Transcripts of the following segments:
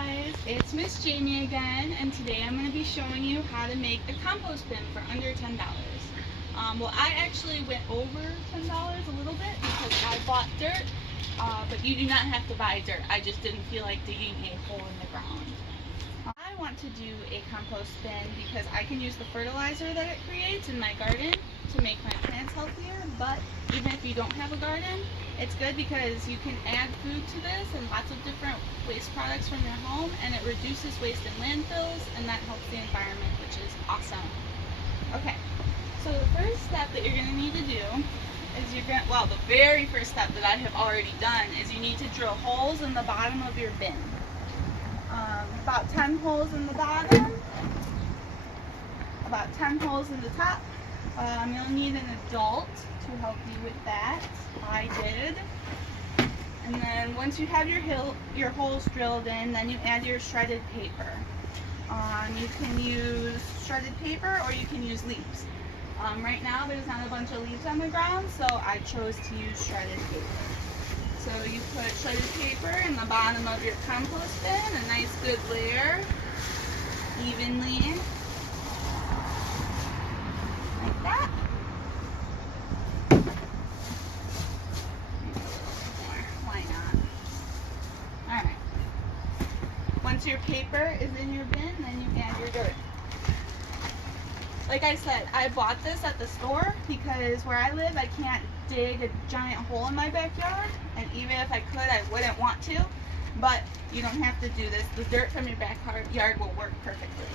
guys, it's Miss Jamie again, and today I'm going to be showing you how to make a compost bin for under $10. Well, I actually went over $10 a little bit because I bought dirt, but you do not have to buy dirt. I just didn't feel like digging a hole in the ground. I want to do a compost bin because I can use the fertilizer that it creates in my garden to make my plants healthier, but even if you don't have a garden, it's good because you can add food to this and lots of different waste products from your home, and it reduces waste in landfills, and that helps the environment, which is awesome. Okay, so the first step that you're going to need to do is the very first step that I have already done is you need to drill holes in the bottom of your bin. About 10 holes in the bottom, about 10 holes in the top. You'll need an adult to help you with that. I did. And then once you have your holes drilled in, then you add your shredded paper. You can use shredded paper or you can use leaves. Right now there's not a bunch of leaves on the ground, so I chose to use shredded paper. So you put shredded paper in the bottom of your compost bin, a nice good layer, evenly, like that. Why not? Alright. Once your paper is in your bin, then you add your dirt. Like I said, I bought this at the store because where I live, I can't dig a giant hole in my backyard, and even if I could, I wouldn't want to, but you don't have to do this. The dirt from your backyard will work perfectly.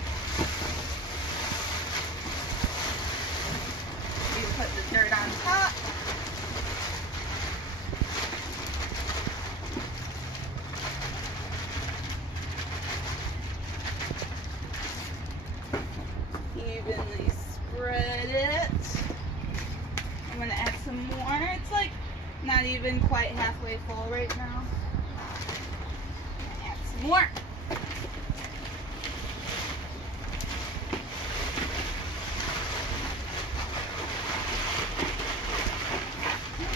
You put the dirt on top. Evenly spread it. I'm going to add some more. It's like not even quite halfway full right now. Add some more.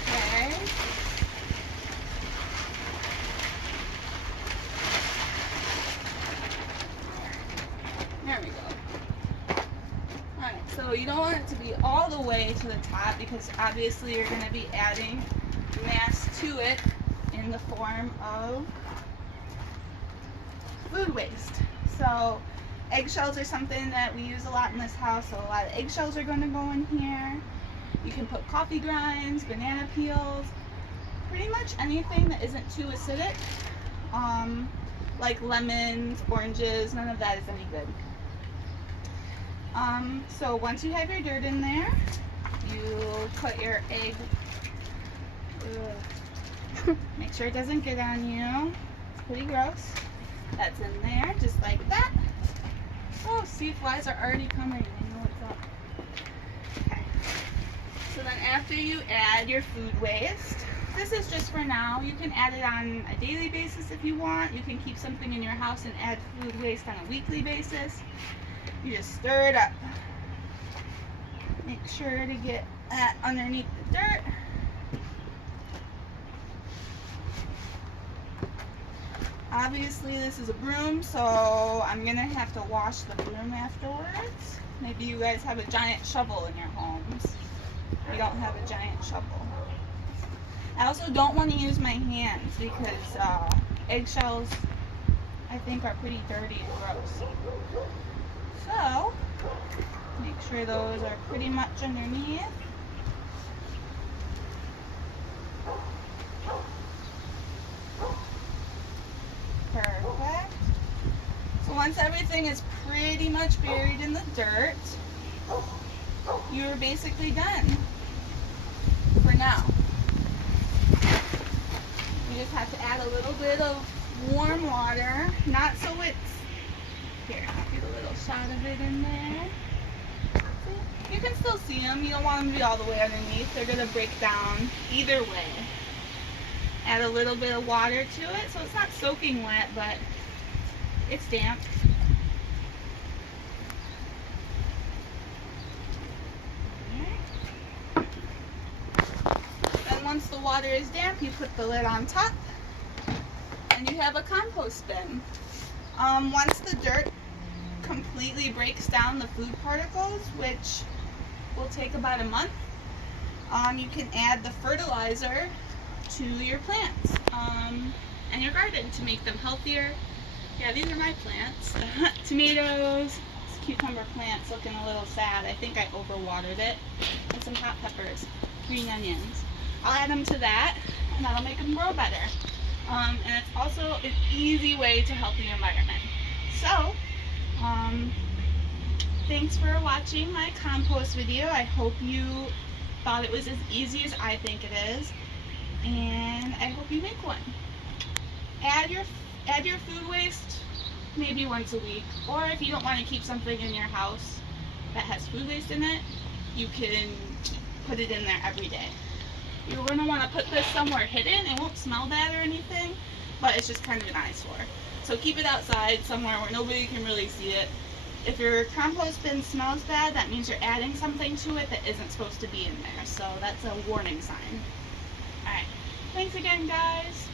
Okay. There we go. Alright, so you don't want it to be all the way to the top because obviously you're going to be adding mass to it in the form of food waste. So eggshells are something that we use a lot in this house, so a lot of eggshells are going to go in here. You can put coffee grinds, banana peels, pretty much anything that isn't too acidic, like lemons, oranges, none of that is any good. So once you have your dirt in there, you put your egg, make sure it doesn't get on you, it's pretty gross. That's in there, just like that. Oh, see, flies are already coming, I know what's up. Okay, so then after you add your food waste, this is just for now, you can add it on a daily basis if you want, you can keep something in your house and add food waste on a weekly basis. You just stir it up. Make sure to get that underneath the dirt. Obviously this is a broom, so I'm gonna have to wash the broom afterwards. Maybe you guys have a giant shovel in your homes. We don't have a giant shovel. I also don't want to use my hands because eggshells I think are pretty dirty and gross. So, make sure those are pretty much underneath. Perfect. So once everything is pretty much buried in the dirt, you're basically done for now. You just have to add a little bit of warm water, not so it's here, I'll get a little shot of it in there. See? You can still see them. You don't want them to be all the way underneath. They're going to break down either way. Add a little bit of water to it so it's not soaking wet, but it's damp. Then once the water is damp, you put the lid on top and you have a compost bin. Once the dirt completely breaks down the food particles, which will take about a month, you can add the fertilizer to your plants and your garden to make them healthier. Yeah, these are my plants. Tomatoes, this cucumber plant's looking a little sad. I think I overwatered it. And some hot peppers, green onions. I'll add them to that, and that'll make them grow better. And it's also an easy way to help the environment. So, thanks for watching my compost video. I hope you thought it was as easy as I think it is, and I hope you make one. Add your food waste maybe once a week, or if you don't want to keep something in your house that has food waste in it, you can put it in there every day. You're going to want to put this somewhere hidden. It won't smell bad or anything, but it's just kind of an eyesore. So keep it outside somewhere where nobody can really see it. If your compost bin smells bad, that means you're adding something to it that isn't supposed to be in there. So that's a warning sign. Alright, thanks again, guys.